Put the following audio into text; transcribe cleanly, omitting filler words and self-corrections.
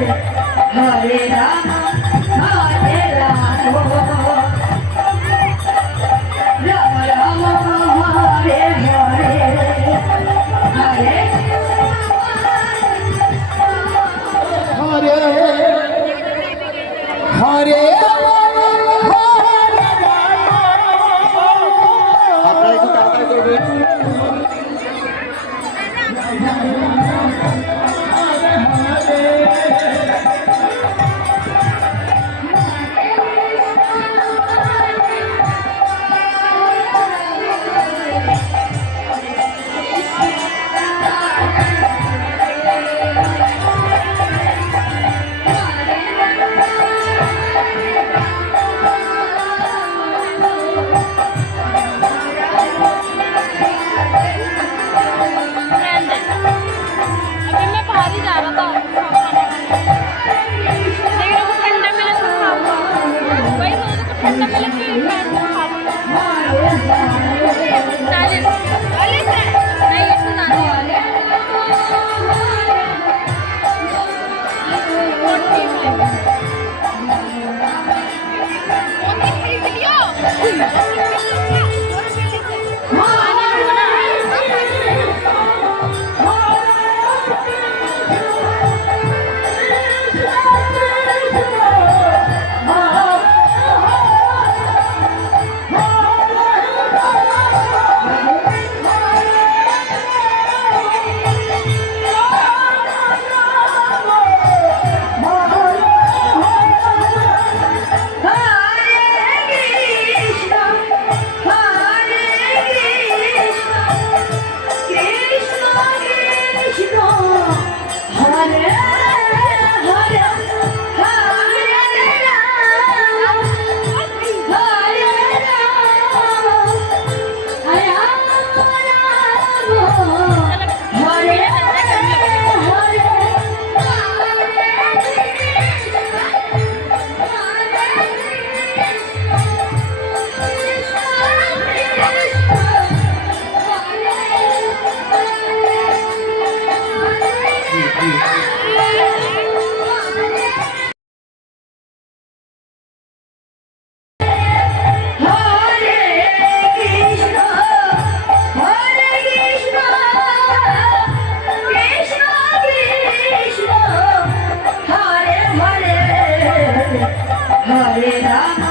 Hare Rama, Hare Rama, Rama Rama, Hare Hare, Hare Hare আপনারা একটু তাড়াতাড়ি করবেন। अभी मैं बाहर ही जा रहा था लेकिन वो ठंडा मिला तो खाऊंगा वही मुझे को ठंडा मिला तो चालीस चालीस नहीं ये तो जाने वाले Hare Rama.